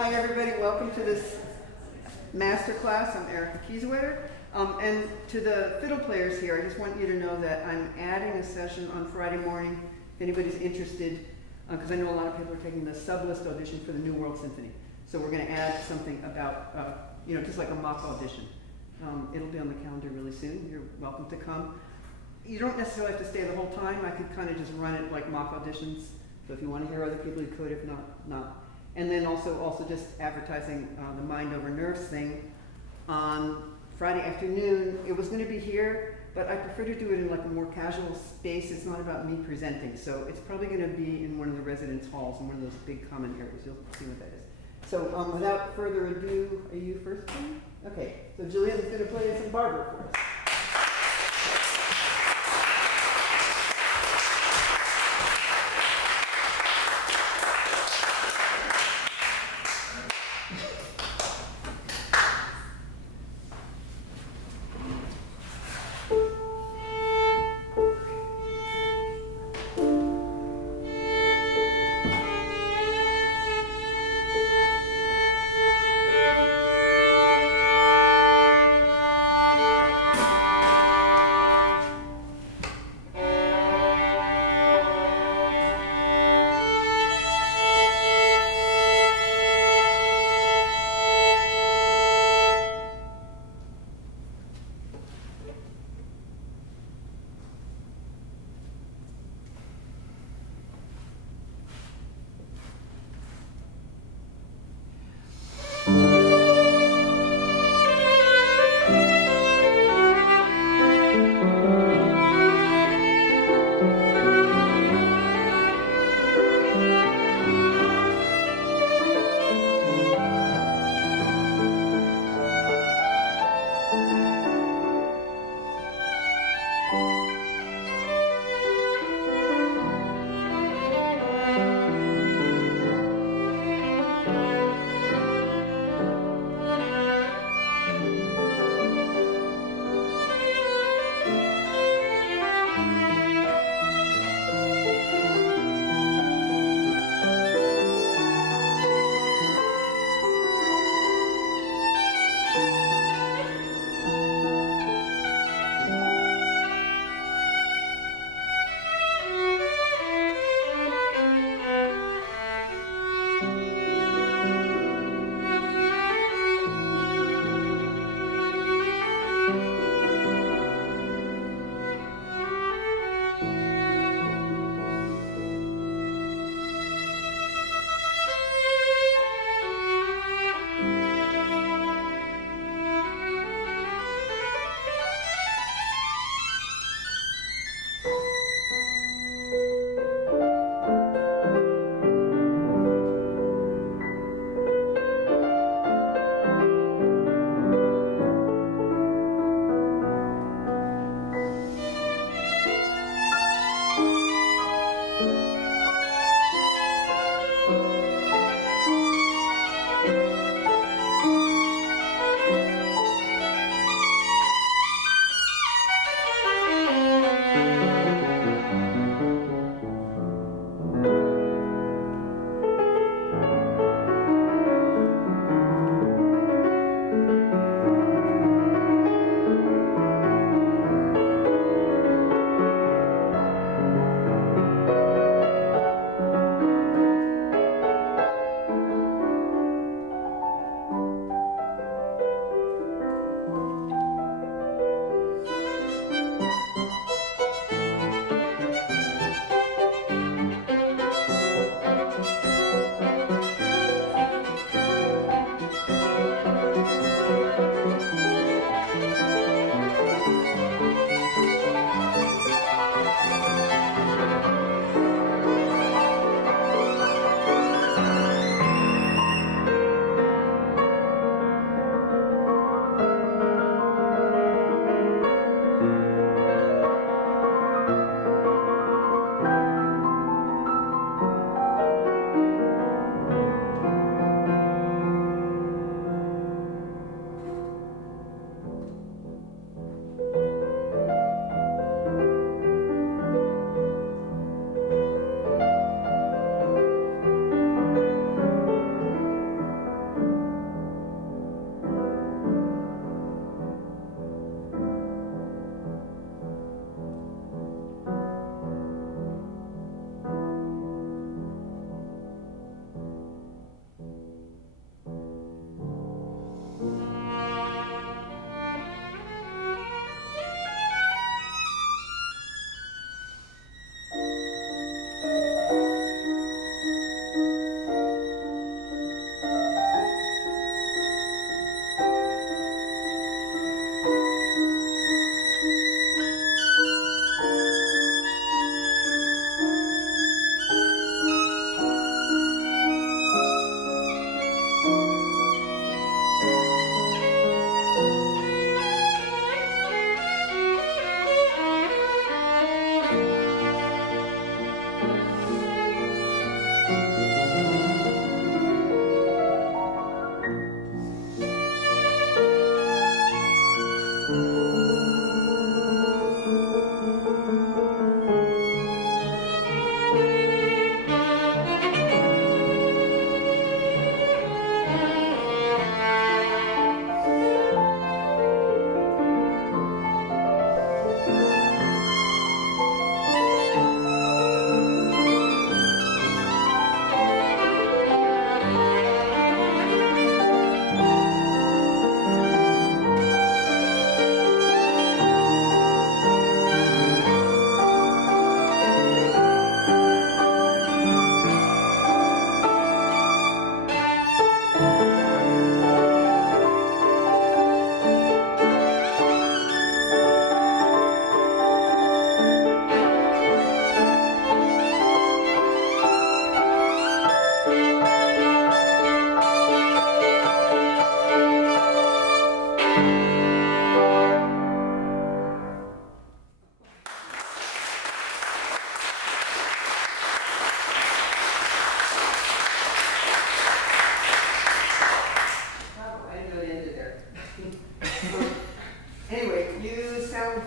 Hi everybody, welcome to this Masterclass. I'm Edythe Kiesewetter. And to the fiddle players here, I just want you to know that I'm adding a session on Friday morning, if anybody's interested, because I know a lot of people are taking the sub-list audition for the New World Symphony. So we're going to add something about, just like a mock audition. It'll be on the calendar really soon. You're welcome to come. You don't necessarily have to stay the whole time. I could kind of just run it like mock auditions. So if you want to hear other people, you could. If not, not. And then also just advertising the Mind Over Nerves thing on Friday afternoon. It was going to be here, but I prefer to do it in like a more casual space. It's not about me presenting. So it's probably going to be in one of the residence halls in one of those big common areas. You'll see what that is. So without further ado, are you first, Jim? Okay, so Julian's going to play some Barber for us.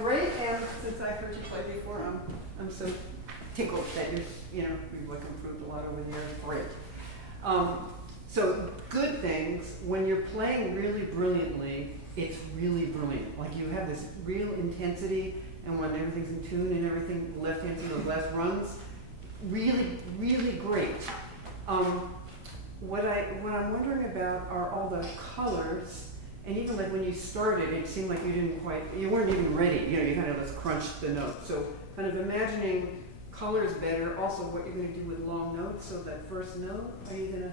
great, and since I've heard you play before, I'm so tickled that you've like improved a lot over there. Great. So good things, when you're playing really brilliantly, it's really brilliant. Like you have this real intensity, and when everything's in tune and everything, left hand to the last runs, really, really great. What I'm wondering about are all the colors, and even like when you started, it seemed like you weren't even ready. You kind of just crunched the note. So kind of imagining colors better. Also, what you're going to do with long notes. So that first note, are you going to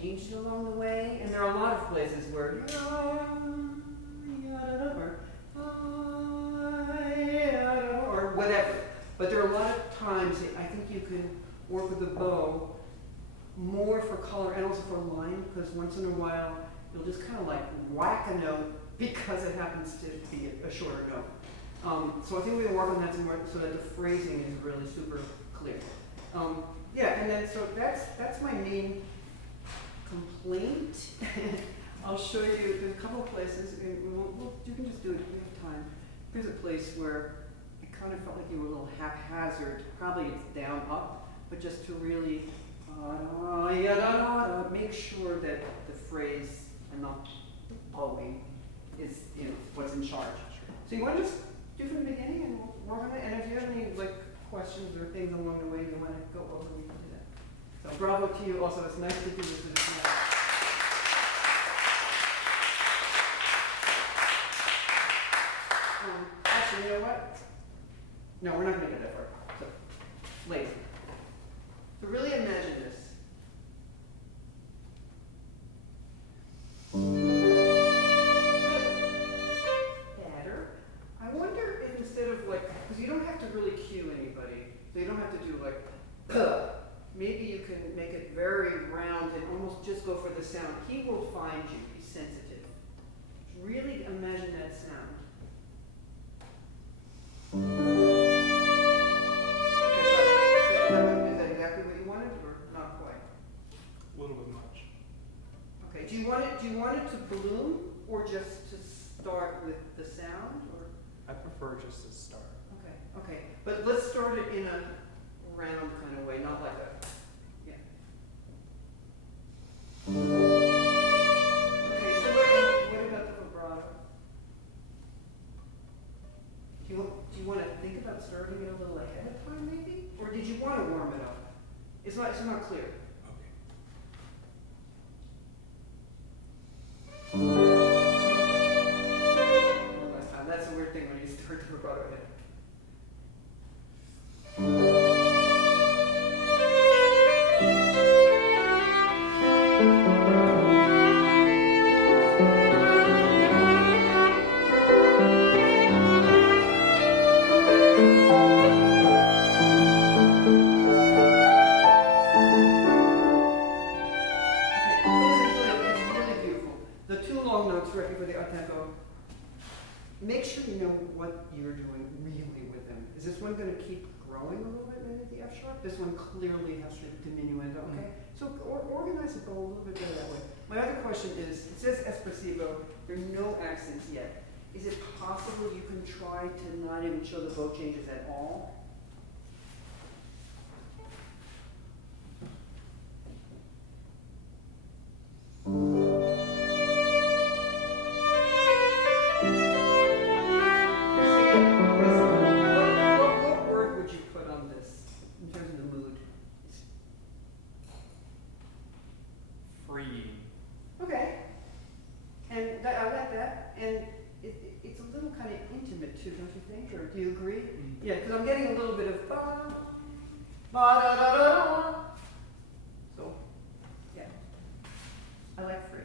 change it along the way? And there are a lot of places where or whatever. But there are a lot of times I think you can work with the bow more for color and also for line, because once in a while you'll just kind of like whack a note because it happens to be a shorter note. So I think we can work on that some more so that the phrasing is really super clear. Yeah, and then so that's my main complaint. I'll show you, there's a couple of places, and you can just do it if we have time. There's a place where it kind of felt like you were a little haphazard. Probably it's down, up, but just to really make sure that the phrase and not the bowing is what's in charge. So you want to just do from the beginning and we'll work on it. And if you have any questions or things along the way you want to go over, we can do that. So bravo to you. Also, it's nice to do this with you. Actually, you know what? No, we're not going to get that far. So, lazy. So really imagine this. Better. I wonder if instead of because you don't have to really cue anybody, so you don't have to do maybe you can make it very round and almost just go for the sound. He will find you. He's sensitive. Really imagine that sound. Is that exactly what you wanted, or not quite? A little bit much. Okay. Do you want it to bloom, or just to start with the sound, or? I prefer just to start. Okay. Okay. But let's start it in a round kind of way, not like a. Yeah. Okay. So what about the vibrato? Do you want to think about starting it a little ahead of time, maybe? Or did you want to warm it up? It's not clear. Okay. That's a weird thing when you start the vibrato ahead. Make sure you know what you're doing really with them. Is this one going to keep growing a little bit maybe at the F sharp? This one clearly has to diminuendo, okay? So organize it a little bit better that way. My other question is, it says espressivo, there are no accents yet. Is it possible you can try to not even show the bow changes at all? Do you agree? Mm-hmm. Yeah, because I'm getting a little bit of ba, ba da da da. So, yeah, I like free.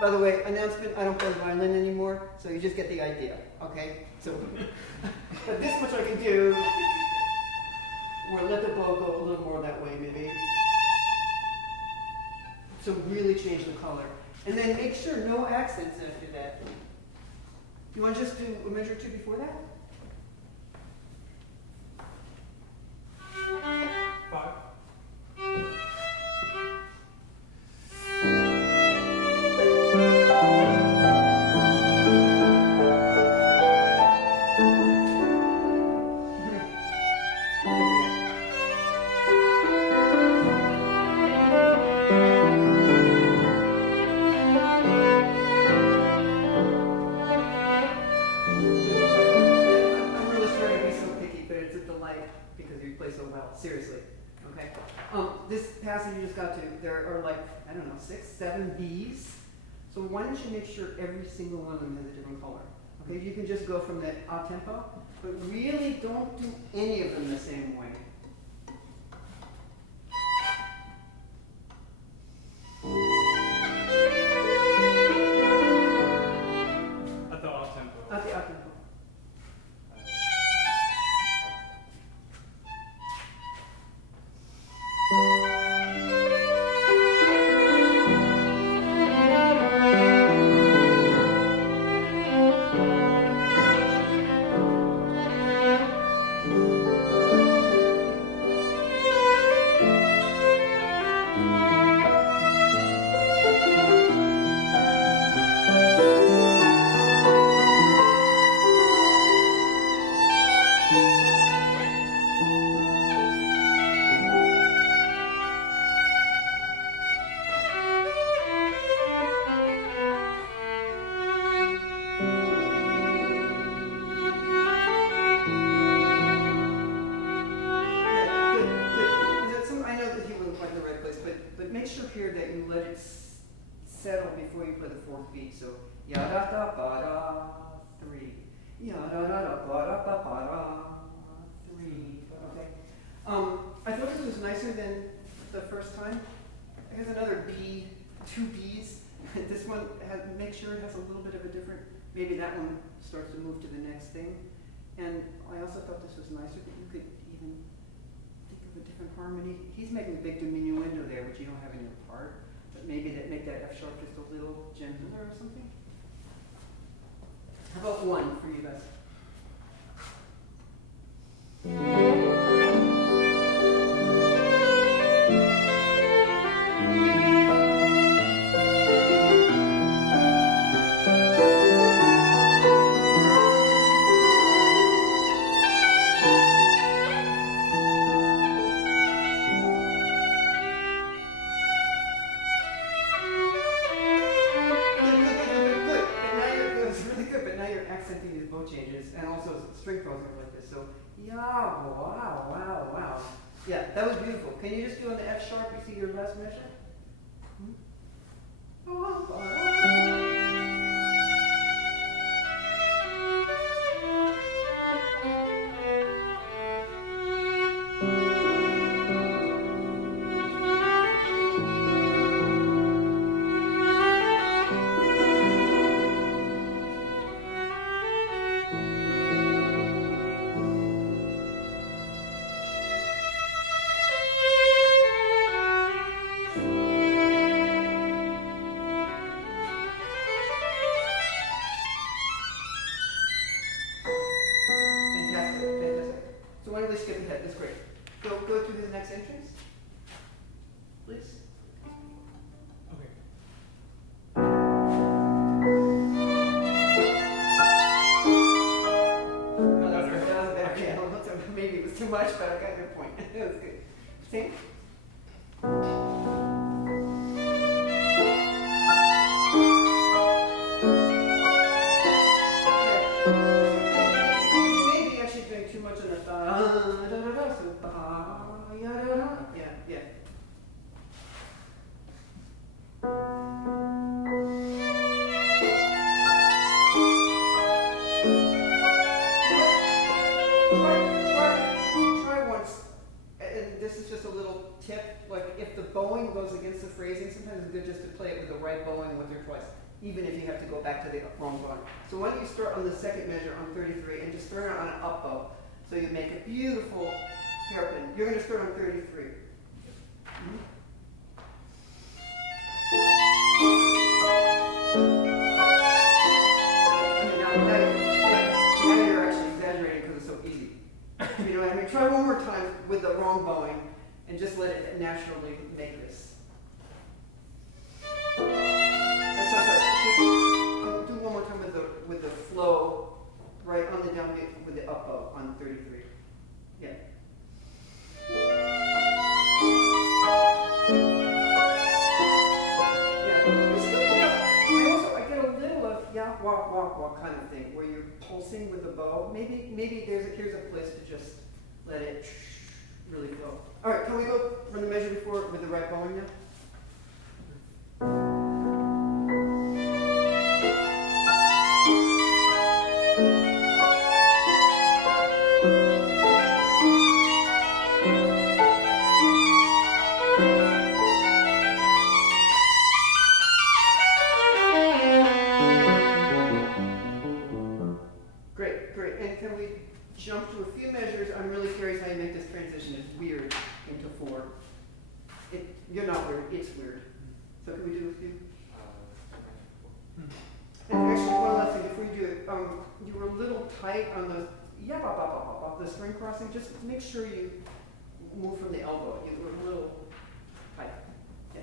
By the way, announcement, I don't play the violin anymore, so you just get the idea, okay? So, but this much I can do, or let the bow go a little more that way, maybe. So really change the color. And then make sure no accents after that. You want to just do a measure 2 before that? 5. I'm really sorry to be so picky, but it's a delight because you play so well. Seriously. Okay. This passage you just got to, there are like, I don't know, 6, 7 B's. So why don't you make sure every single one of them has a different color? Okay, you can just go from the up tempo, but really don't do any of them the same way. At the off tempo. At the up tempo. Settle before you play the 4th beat. So ya da da ba da 3, ya da da da ba da ba ba da 3. Okay. I thought this was nicer than the first time. Here's another B, 2 B's. This one make sure it has a little bit of a different. Maybe that one starts to move to the next thing. And I also thought this was nicer that you could even think of a different harmony. He's making a big diminuendo there, which you don't have in your part. But maybe that make that F sharp just a little gentler or something. How about 1 for you guys? Changes and also string pros are like this. So yeah, wow. Yeah, that was beautiful. Can you just do on the F sharp? You see your last measure? Much, but I got your point. That was good. See? You may be actually doing too much on the da-da-da, so ba-ya-da-da. Yeah. Try once, and this is just a little even if you have to go back to the wrong bowing. So why don't you start on the second measure on 33 and just start on an up bow. So you make a beautiful hairpin. You're going to start on 33. Mhm. Now you're actually exaggerating because it's so easy. You know what I mean? Try one more time with the wrong bowing and just let it naturally make this. That's not right. Do one more time with the flow right on the downbeat with the up bow on 33. Yeah. I get a little of walk, walk, walk kind of thing where you're pulsing with the bow. Maybe here's a place to just let it really flow. All right, can we go from the measure before with the right bowing now? Great. And can we jump to a few measures? I'm really curious how you make this transition. It's weird into 4. You're not weird, it's weird. So can we do a few? And actually, one last thing before you do it, you were a little tight on the string crossing. Just make sure you move from the elbow. You were a little tight. Yeah.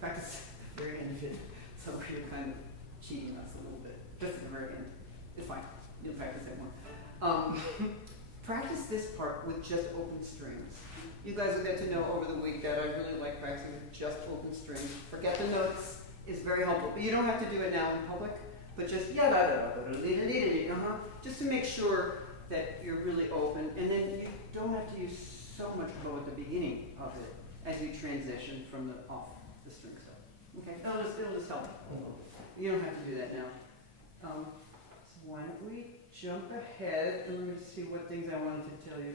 Practice the very end of it. So you're kind of cheating us a little bit. Just at the very end. It's fine. You'll practice it more. Practice this part with just open strings. You guys will get to know over the week that I really like practicing with just open strings. Forget the notes. It's very helpful. But you don't have to do it now in public. But just just to make sure that you're really open. And then you don't have to use so much bow at the beginning of it as you transition from the off the string stuff. Okay, it'll just help. You don't have to do that now. So why don't we jump ahead and let me see what things I wanted to tell you.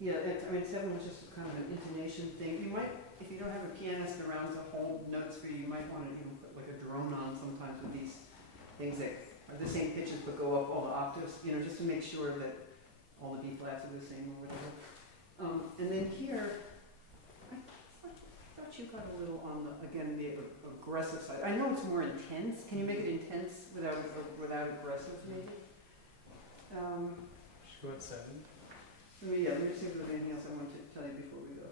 Yeah, 7 was just kind of an intonation thing. You might, if you don't have a pianist around to hold notes for you, you might want to even put like a drone on sometimes with these things that are the same pitches but go up all the octaves, just to make sure that all the B flats are the same or whatever. And then here, I thought you got a little on the aggressive side. I know it's more intense. Can you make it intense without aggressive, maybe? Should we go at 7? Let me just see if there's anything else I wanted to tell you before we go.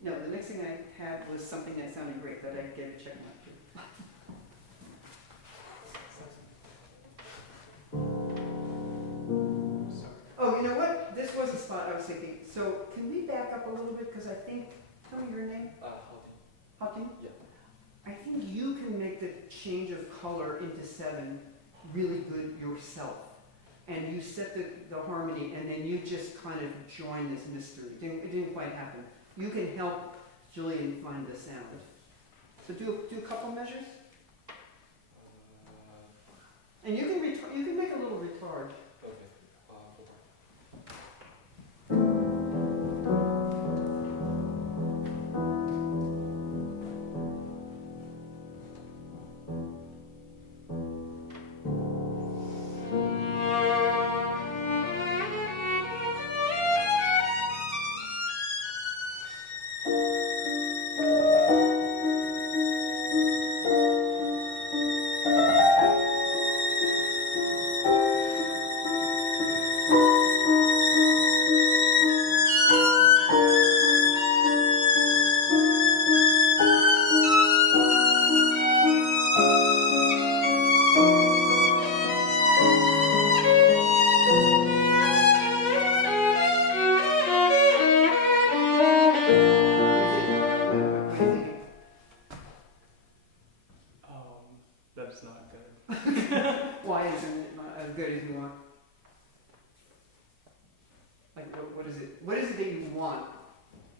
No, the next thing I had was something that sounded great that I gave a check mark to. Oh, you know what? This was a spot I was thinking. So can we back up a little bit? Because I think, tell me your name. Hao Ding? Yeah. I think you can make the change of color into 7 really good yourself. And you set the harmony, and then you just kind of join this mystery. It didn't quite happen. You can help Julian find the sound. So do a couple measures. And you can make a little retard. Okay.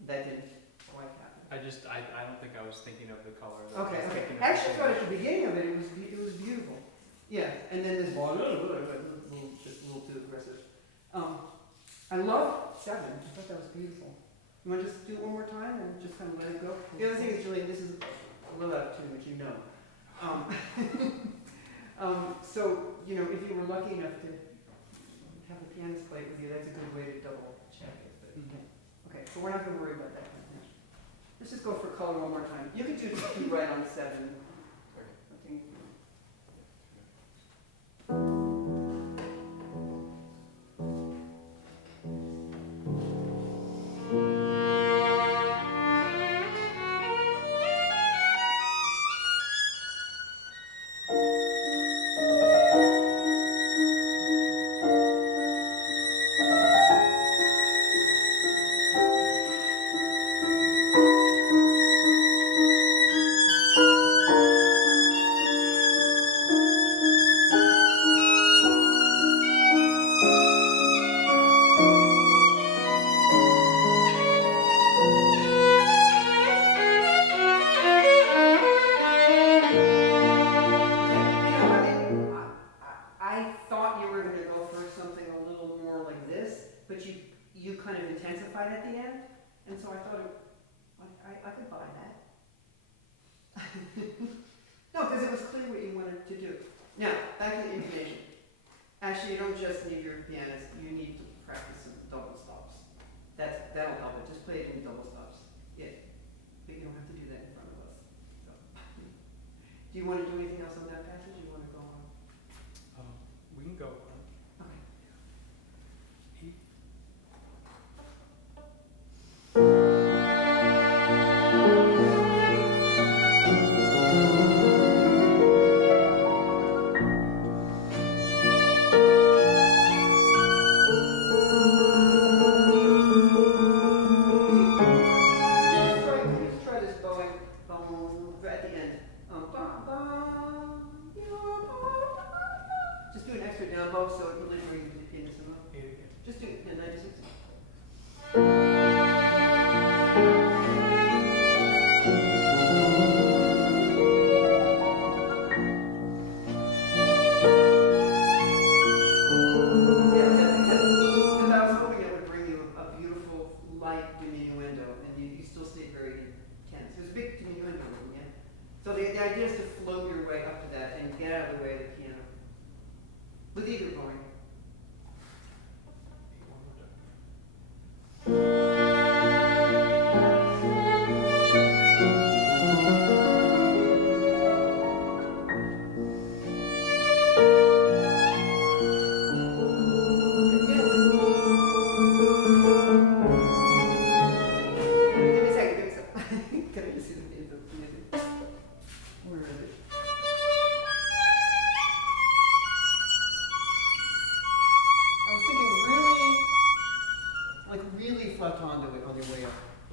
that didn't quite happen. I don't think I was thinking of the color. Okay, okay. Actually, I thought at the beginning of it, it was beautiful. Yeah, and then this ball, just a little too aggressive. I love 7. I thought that was beautiful. You want to just do it one more time and just kind of let it go? The other thing is, Julian, this is a little out of tune, which you know. So, you know, if you were lucky enough to have a pianist play it with you, that's a good way to double check it. But, okay, so we're not going to worry about that kind of thing. Let's just go for color one more time. You can do right on 7. Okay. Actually, you don't just need your pianist, you need to practice some double stops. That'll help it. Just play it in double stops. Yeah. But you don't have to do that in front of us. So. Do you want to do anything else on that passage? You want to go on? We can go. Okay.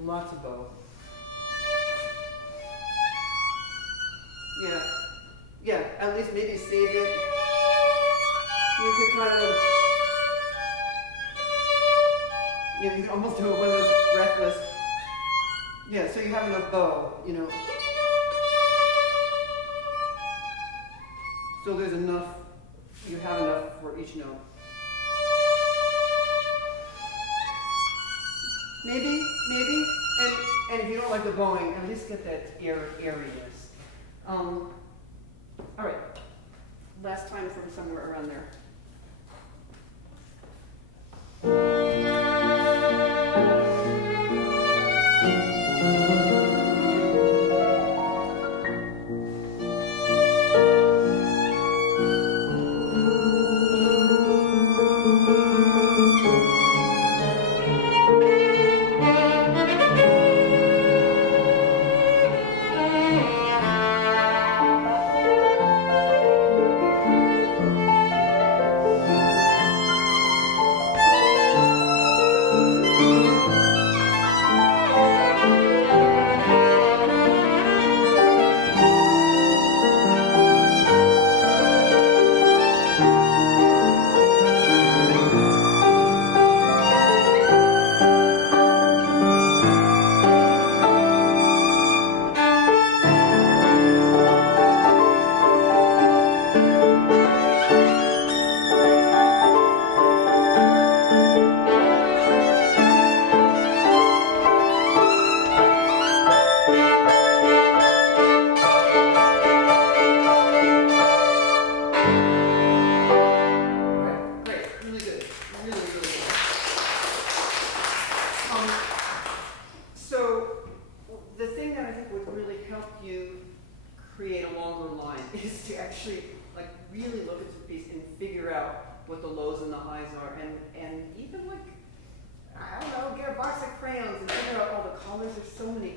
Lots of bow. Yeah. Yeah, at least maybe save it. You could kind of, you can almost do it one of those breathless. Yeah, so you have enough bow, you know. So there's enough, you have enough for each note. Maybe, and if you don't like the bowing, at least get that airiness. All right, last time from somewhere around there.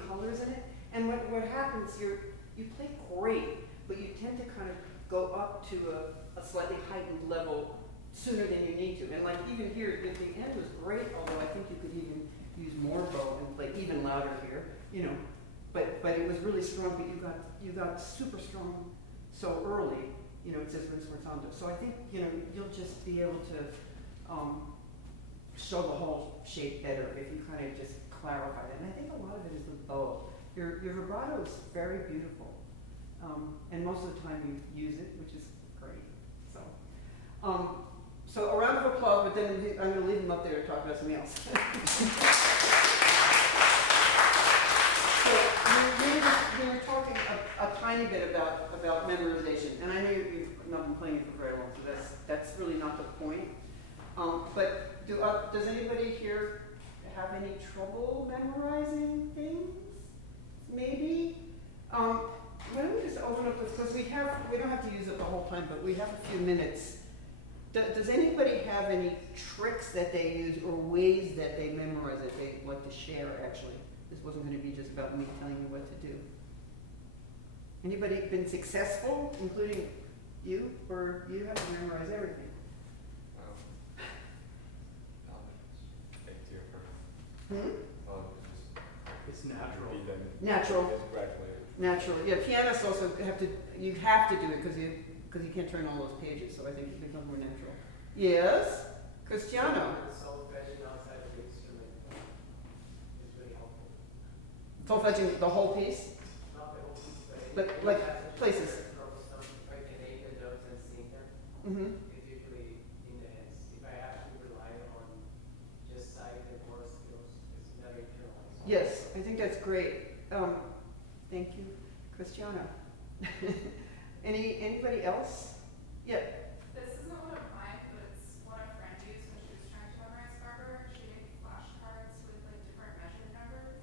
colors in it. And what happens, you play great, but you tend to kind of go up to a slightly heightened level sooner than you need to. And like even here, at the end was great, although I think you could even use more bow and play even louder here, you know. But it was really strong, but you got super strong so early, you know, it says Rinsorzando. So I think, you know, you'll just be able to show the whole shape better if you kind of just clarify that. And I think a lot of it is the bow. Your vibrato is very beautiful. And most of the time you use it, which is great. So a round of applause, but then I'm going to leave him up there to talk about something else. So we were talking a tiny bit about memorization, and I know you've not been playing it for very long, so that's really not the point. But does anybody here have any trouble memorizing things? Maybe. Why don't we just open up this, because we don't have to use it the whole time, but we have a few minutes. Does anybody have any tricks that they use or ways that they memorize that they like to share, actually? This wasn't going to be just about me telling you what to do. Anybody been successful, including you, or you have to memorize everything? It's natural. Natural. Yeah, pianists also you have to do it because you can't turn all those pages, so I think it becomes more natural. Yes? Cristiano? Solfegging outside of the instrument is really helpful. Solfegging the whole piece? Not the whole piece, But if like you have to places. if I can name the notes and sing them, Mm-hmm. it's usually in the hands. If I have to rely on just sight and motor skills, it's never internalized. Yes, I think that's great. Thank you, Cristiano. Anybody else? Yeah. This isn't one of mine, but it's what a friend used when she was trying to memorize Barber. She made flashcards with like different measure numbers,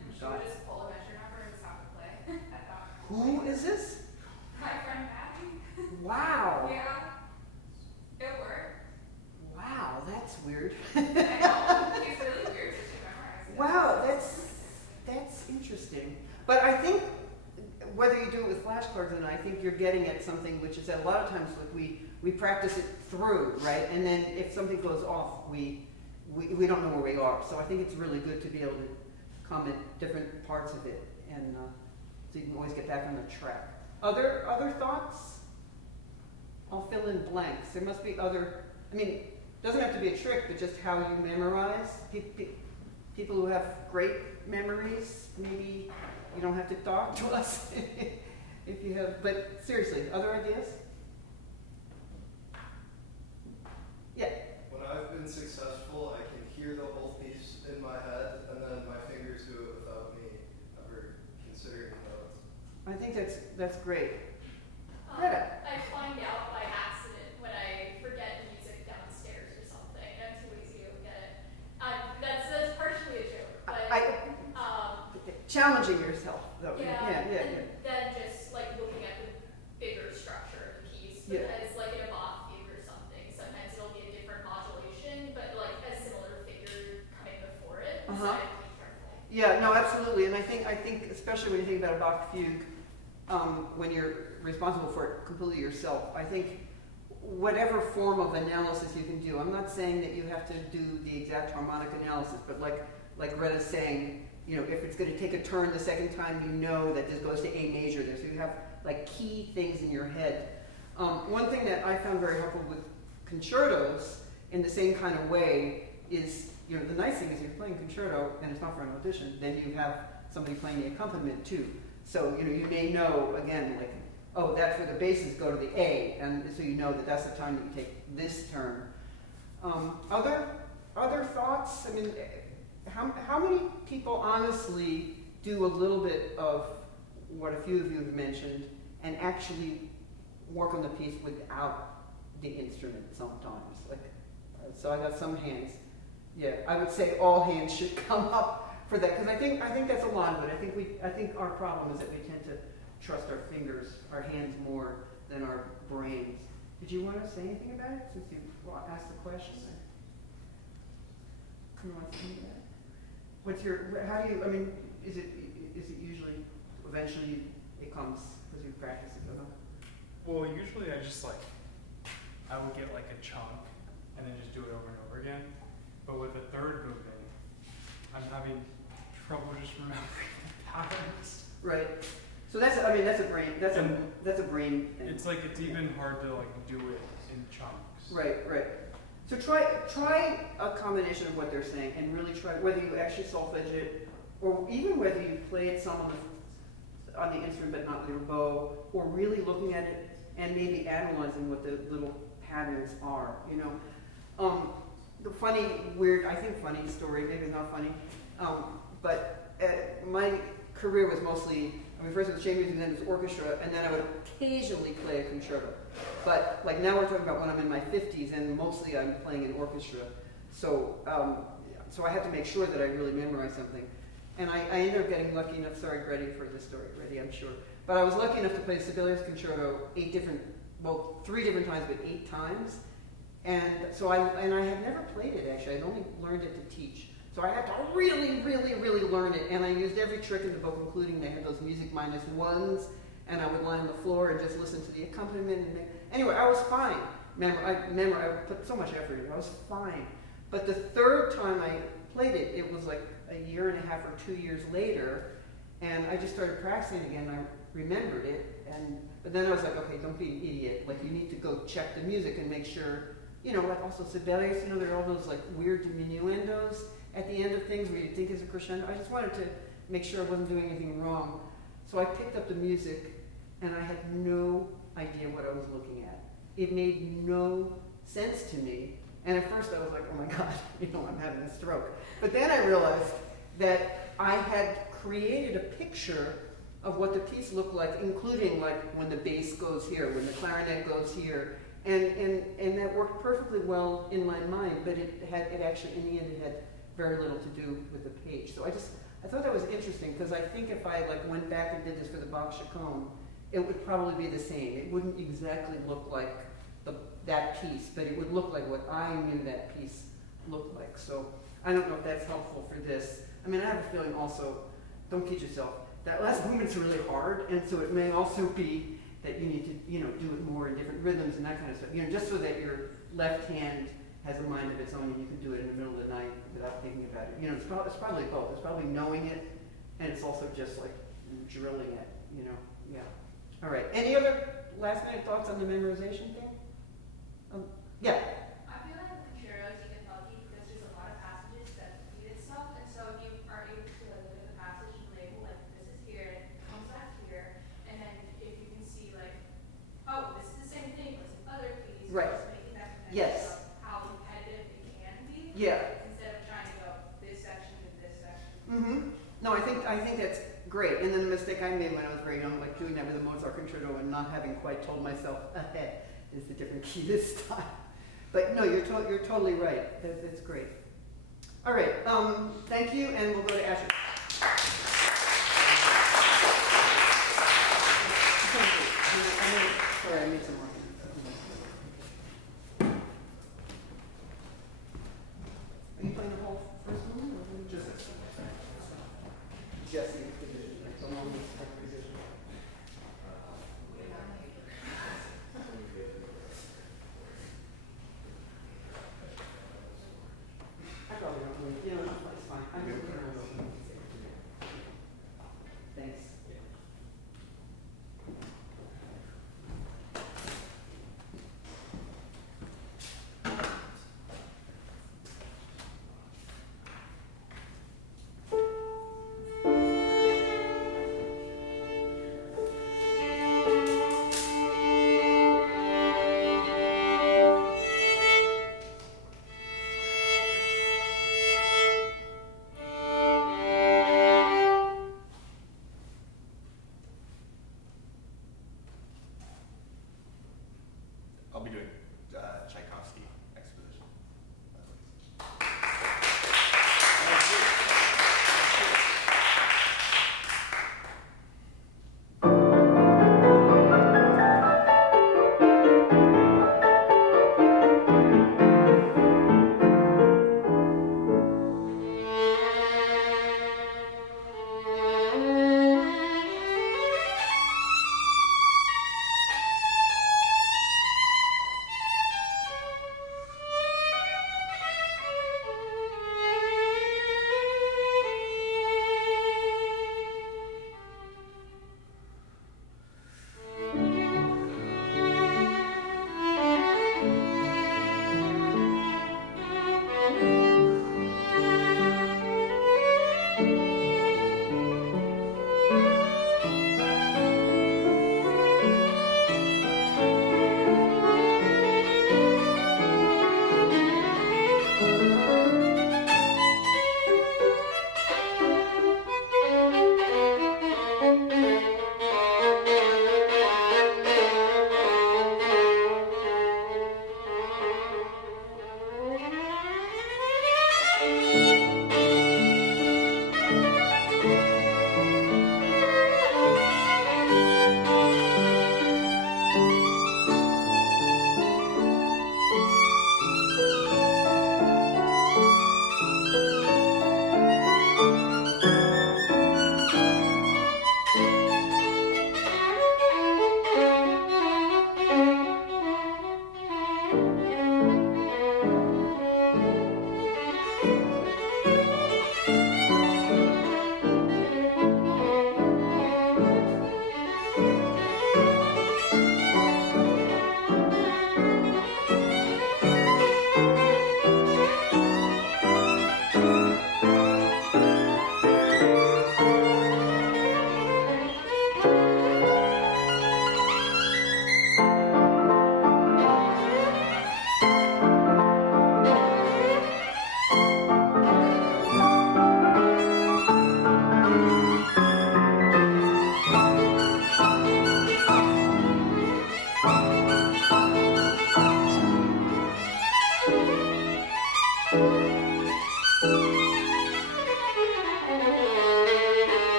and she would just pull a measure number and stop to play. I thought. Who is this? My friend Maddie. Wow. Yeah. It worked. Wow, that's weird. I know. It's really weird to memorize it. Wow, that's interesting. But I think whether you do it with flashcards or not, I think you're getting at something which is that a lot of times we practice it through, right? And then if something goes off, we don't know where we are. So I think it's really good to be able to comment different parts of it, and so you can always get back on the track. Other thoughts? I'll fill in blanks. There must be other. I mean, it doesn't have to be a trick, but just how you memorize. People who have great memories, maybe you don't have to talk to us if you have. But seriously, other ideas? Yeah. When I've been successful, I can hear the whole piece in my head, and then my fingers do it without me ever considering the notes. I think that's great. Greta. I find out by accident when I forget music downstairs or something. I'm too lazy to get it. That's partially a joke, but Challenging yourself, though. yeah. Yeah. Then just like looking at the bigger structure of the piece, Yeah. because like in a Bach fugue or something, sometimes it'll be a different modulation, but like a similar figure coming before it. So I have to be careful. Yeah, no, absolutely. And I think especially when you think about a Bach fugue, when you're responsible for it completely yourself, I think whatever form of analysis you can do, I'm not saying that you have to do the exact harmonic analysis, but like Greta's saying, you know, if it's going to take a turn the second time, you know that this goes to A major there. So you have like key things in your head. One thing that I found very helpful with concertos in the same kind of way is, you know, the nice thing is you're playing concerto and it's not for an audition, then you have somebody playing the accompaniment too. So, you know, you may know, again, like, oh, that's where the basses go to the A, and so you know that that's the time that you take this turn. Other thoughts? I mean, how many people honestly do a little bit of what a few of you have mentioned and actually work on the piece without the instrument sometimes? Like, so I got some hands. Yeah, I would say all hands should come up for that, because I think that's a lot of it. I think our problem is that we tend to trust our fingers, our hands more than our brains. Did you want to say anything about it since you asked the question? You want to say that? How do you, I mean, is it usually, eventually it comes because you practice it, don't you? Well, usually I just like, I would get like a chunk and then just do it over and over again. But with the third movement, I'm having trouble just remembering the patterns. Right. So that's a brain thing. It's like, it's even hard to like do it in chunks. Right. So try a combination of what they're saying and really try whether you actually solfege it or even whether you play it some on the instrument but not with your bow, or really looking at it and maybe analyzing what the little patterns are, you know. The funny story, maybe it's not funny, but my career was mostly, first it was chamber music, then it was orchestra, and then I would occasionally play a concerto. But like now we're talking about when I'm in my 50s, and mostly I'm playing an orchestra. So so I have to make sure that I really memorize something. And I ended up getting lucky enough, sorry Grady for this story, Grady I'm sure, but I was lucky enough to play Sibelius Concerto 3 different times, but 8 times. And so I had never played it actually, I'd only learned it to teach. So I had to really, really, really learn it, and I used every trick in the book, including they had those music -1s, and I would lie on the floor and just listen to the accompaniment. Anyway, I was fine. I put so much effort in it. I was fine. But the third time I played it, it was like a year and a half or 2 years later, and I just started practicing again. I remembered it, but then I was like, okay, don't be an idiot. Like, you need to go check the music and make sure, you know, like also Sibelius, you know, there are all those like weird diminuendos at the end of things where you think it's a crescendo. I just wanted to make sure I wasn't doing anything wrong. So I picked up the music, and I had no idea what I was looking at. It made no sense to me. And at first I was like, oh my God, you know, I'm having a stroke. But then I realized that I had created a picture of what the piece looked like, including like when the bass goes here, when the clarinet goes here. And that worked perfectly well in my mind, but it actually, in the end, it had very little to do with the page. So I thought that was interesting, because I think if I like went back and did this for the Bach Chaconne, it would probably be the same. It wouldn't exactly look like that piece, but it would look like what I knew that piece looked like. So I don't know if that's helpful for this. I mean, I have a feeling also, don't kid yourself, that last movement's really hard, and so it may also be that you need to, you know, do it more in different rhythms and that kind of stuff. You know, just so that your left hand has a mind of its own and you can do it in the middle of the night without thinking about it. You know, it's probably both. It's probably knowing it, and it's also just like drilling it, you know. Yeah. All right. Any other last minute thoughts on the memorization thing? Yeah. I feel like with concertos you get lucky because there's a lot of passages that repeat itself, and so if you are able to like look at the passage and label like this is here, and it comes back here, and then if you can see like, oh, this is the same thing, but it's another piece, Right. just making that connection Yes. of how repetitive it can be, Yeah. instead of trying to go this section to this section. Mm-hmm. No, I think that's great. And then the mistake I made when I was very young, like doing that with the Mozart concerto and not having quite told myself ahead is the different key this time. But no, you're totally right. That's great. All right. Thank you, and we'll go to Asher. Sorry, I made some more. Are you playing the whole first one, or just Jesse? The long position. I probably don't really, you know, it's fine. I'm just going to go. Thanks.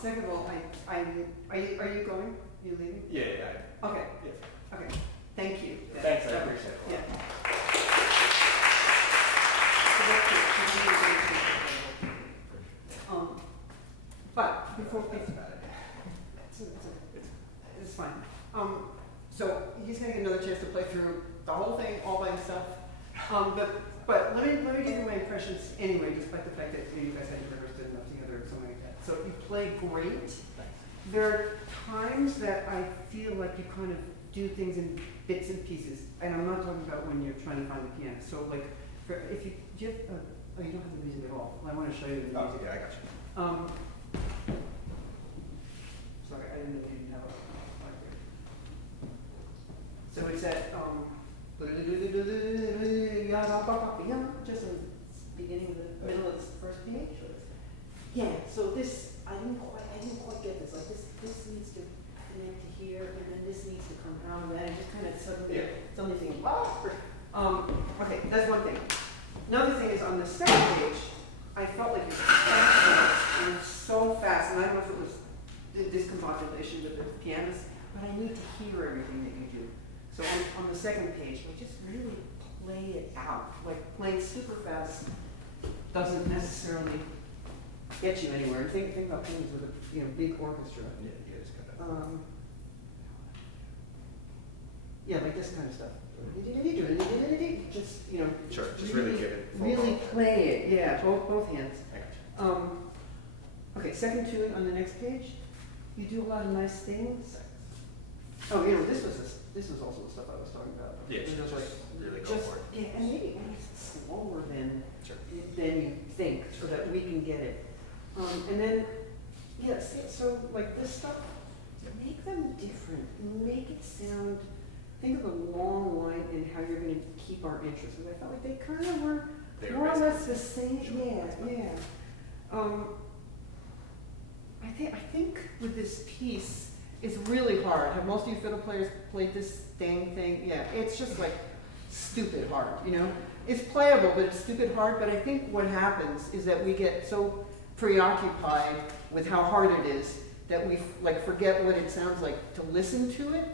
Second of all, are you going? You leaving? Yeah. Okay, Yeah. okay. Thank you. Thanks, I appreciate it. Yeah. So that's it. But before, it's fine. So he's gonna get another chance to play through the whole thing all by himself. But let me give you my impressions anyway, despite the fact that you guys hadn't rehearsed it enough together or something like that. So you play great. There are times that I feel like you kind of do things in bits and pieces, and I'm not talking about when you're trying to find the piano. So like, if you do you have, oh, you don't have the music at all. I want to show you the music. Yeah, I got you. Sorry, I didn't know you didn't have a library. So it's at just in the beginning of the middle of the first page. Yeah. So this I didn't quite get this. Like this needs to connect to here, and then this needs to come out of that. And just kind of suddenly thinking, okay, that's one thing. Another thing is on the second page, I felt like it was so fast, and I don't know if it was the discombobulation with the pianist, but I need to hear everything that you do. So on the second page, like just really play it out. Like playing super fast doesn't necessarily get you anywhere. And think about things with a big orchestra. Yeah, it's kind of. Yeah, like this kind of stuff. Just Sure, just really get it. Really play it. Yeah, both hands. I got you. Okay, second tune on the next page. You do a lot of nice things. Oh, this was also the stuff I was talking about. Yeah, It was just really go for it. Yeah, and maybe slower than Sure. you think, so that we can get it. And then, yes, so like this stuff, make them different. Make it sound. Think of a long line and how you're going to keep our interest. Because I felt like they kind of were more or less the same. Yeah. I think with this piece, it's really hard. Have most of you fiddle players played this dang thing? Yeah, it's just like stupid hard, It's playable, but it's stupid hard. But I think what happens is that we get so preoccupied with how hard it is that we forget what it sounds like to listen to it.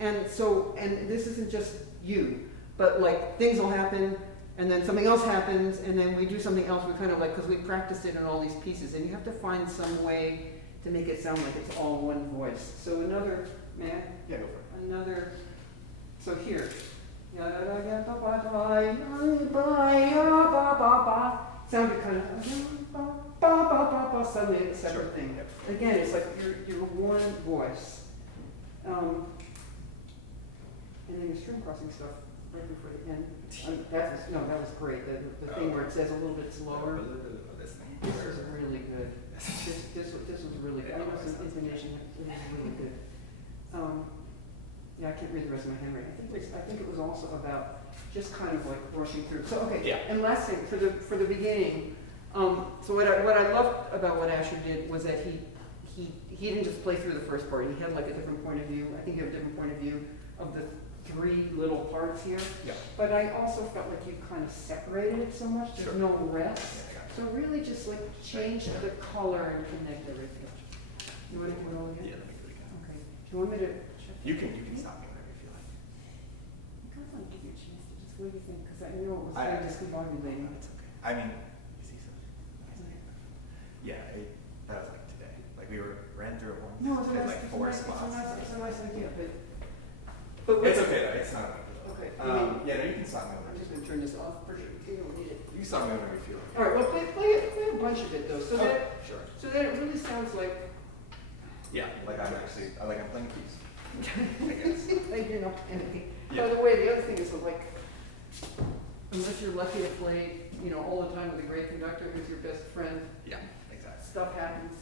And this isn't just you, but things will happen, and then something else happens, and then we do something else. We kind of because we practiced it in all these pieces, and you have to find some way to make it sound like it's all one voice. So another, man. Yeah, go for it. Another. So here. Sounded kind of suddenly it's a separate thing. Again, it's like you're one voice. And then your string crossing stuff right before the end. That was great. The thing where it says a little bit slower. This was really good. This was really good. I know some intonation. It was really good. I can't read the rest of my handwriting. I think it was also about just kind of rushing through. So okay. Yeah. And last thing for the beginning. So what I loved about what Asher did was that he didn't just play through the first part. He had a different point of view. I think you have a different point of view of the three little parts here. Yeah. But I also felt like you kind of separated it so much. There's no rest. Yeah, So really just change the color and connect everything. You want to do it all again? Yeah, let me do it again. Okay. Do you want me to check? You can stop me whenever you feel like. I kind of want to give you a chance to just what do you think? Because I know it was I- very discombobulating. It's okay. I mean, you see something? Yeah, that was today. We ran through it once. No, it's a Hit, nice, four spots. it's a nice idea, but It's okay though. It's not a big deal. Okay. Yeah, no, you can stop me I'm whenever. just going to turn this off for sure. You don't need it. You can stop me whenever you feel like. All right. Well, play a bunch of it though, so that Sure. it really sounds like. Yeah, I'm playing a piece. I guess. Like you're not panicking. Yeah. By the way, the other thing is unless you're lucky to play, all the time with a great conductor who's your best friend, Yeah, exactly. stuff happens.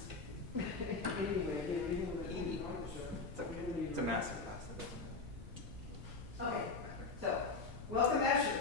Anyway, even with the orchestra. It's okay. It's a masterclass. It doesn't matter. Okay, so welcome, Asher.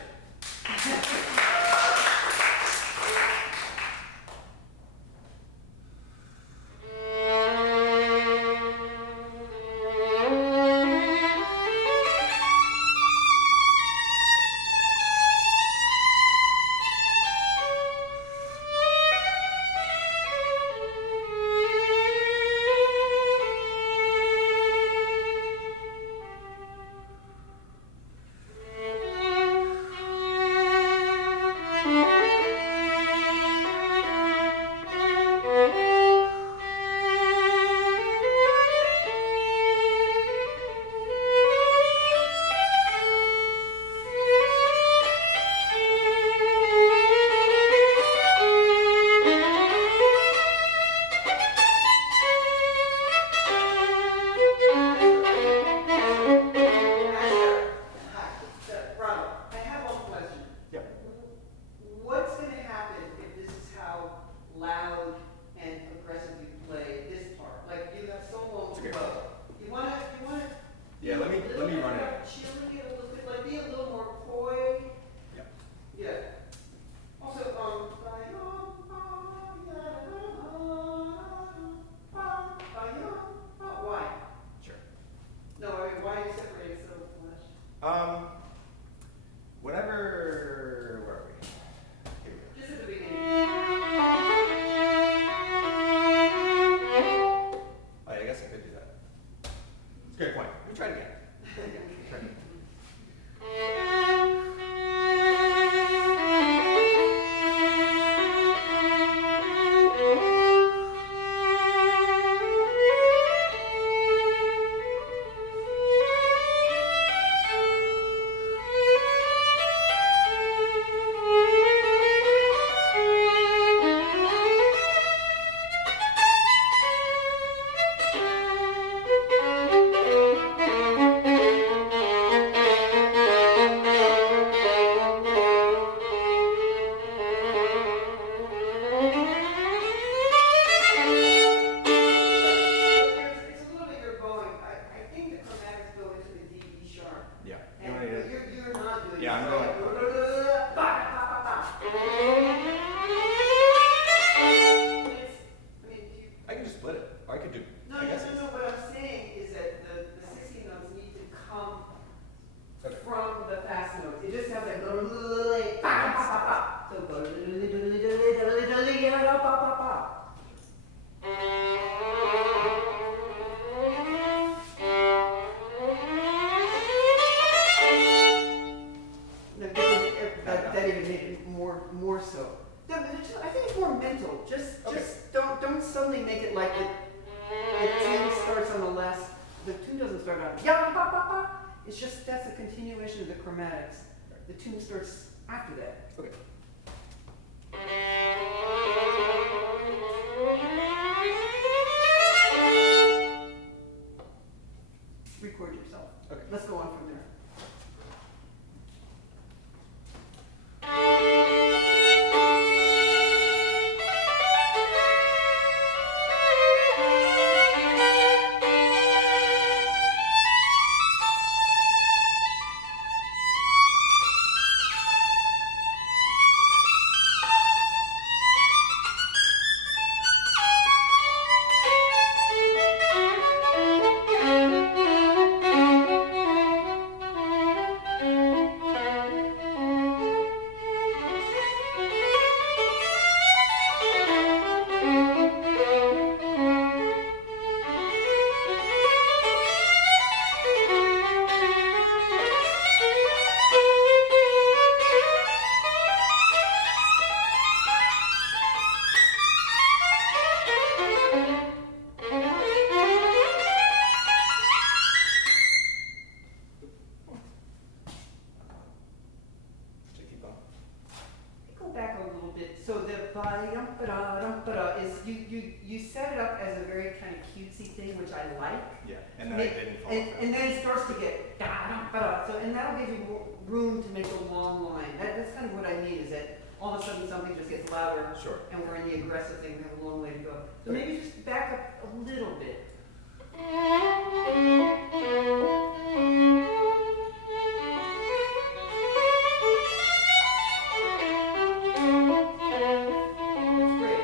I'm So going. like, I mean, I can just split it. Or I could do. no, I no, guess no, no, what I'm saying is that the 16 notes need to come Okay. from the fast notes. It just sounds like so that even made it more so. No, but I think it's more mental. Just don't suddenly make it like the tune starts on the last. The tune doesn't start on ya ba ba ba. It's just that's a continuation of the chromatics. The tune starts after that. Okay. Record yourself. Okay. Let's go on from there. Should I keep going? Go back a little bit. So the ba-dum-ba-da-dum-ba-da is you set it up as a very kind of cutesy thing, which I like. Yeah. And then I didn't follow And, and then it starts to get da-dum-ba-da. So and that'll give you more room to make a long line. That's kind of what I mean is that all of a sudden something just gets louder. Sure. And we're in the aggressive thing. We have a long way to go. So Okay. maybe just back up a little bit. That's great.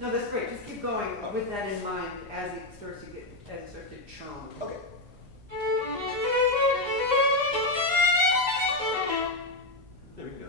No, that's great. Just keep going with that in mind as it starts to churn. Okay. There we go.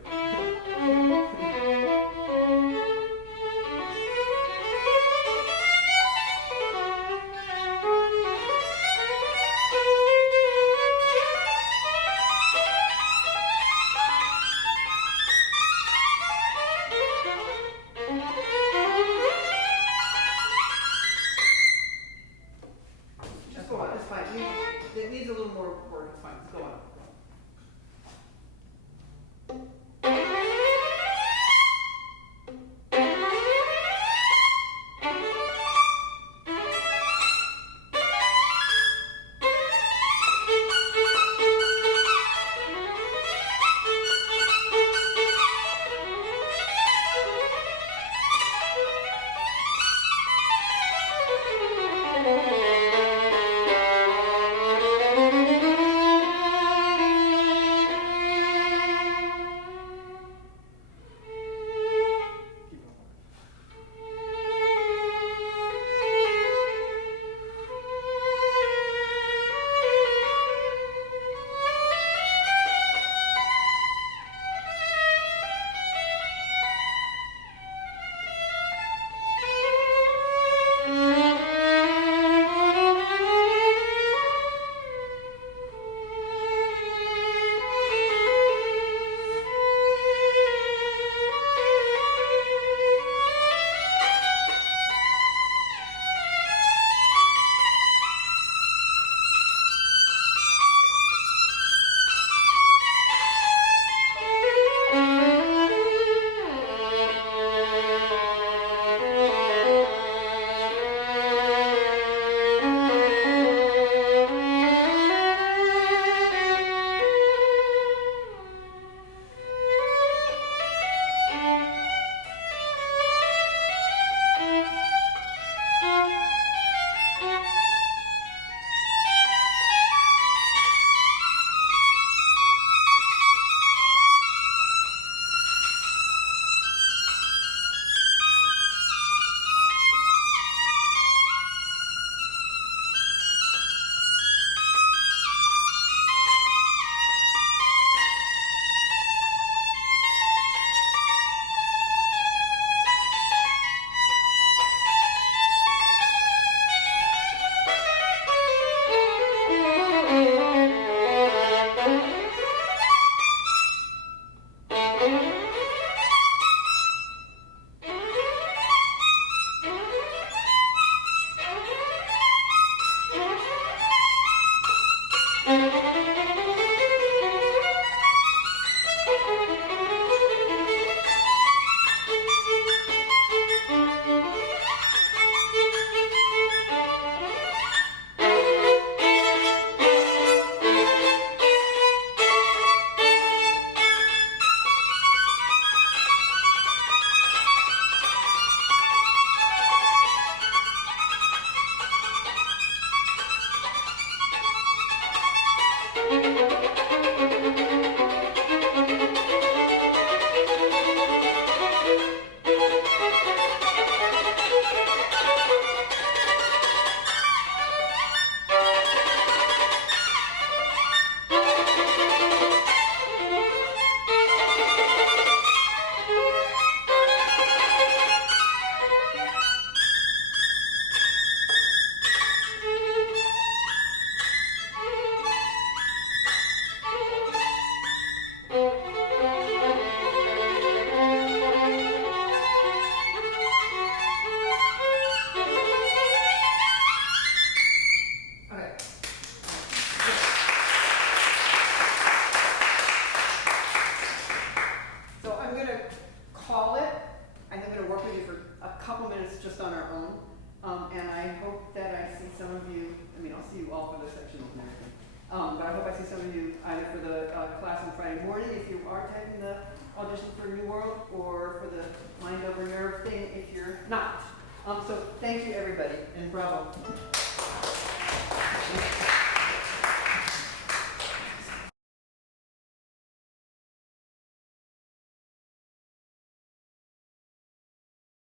in the audition for New World or for the Mind Over Nerve thing if you're not. So thank you everybody and bravo.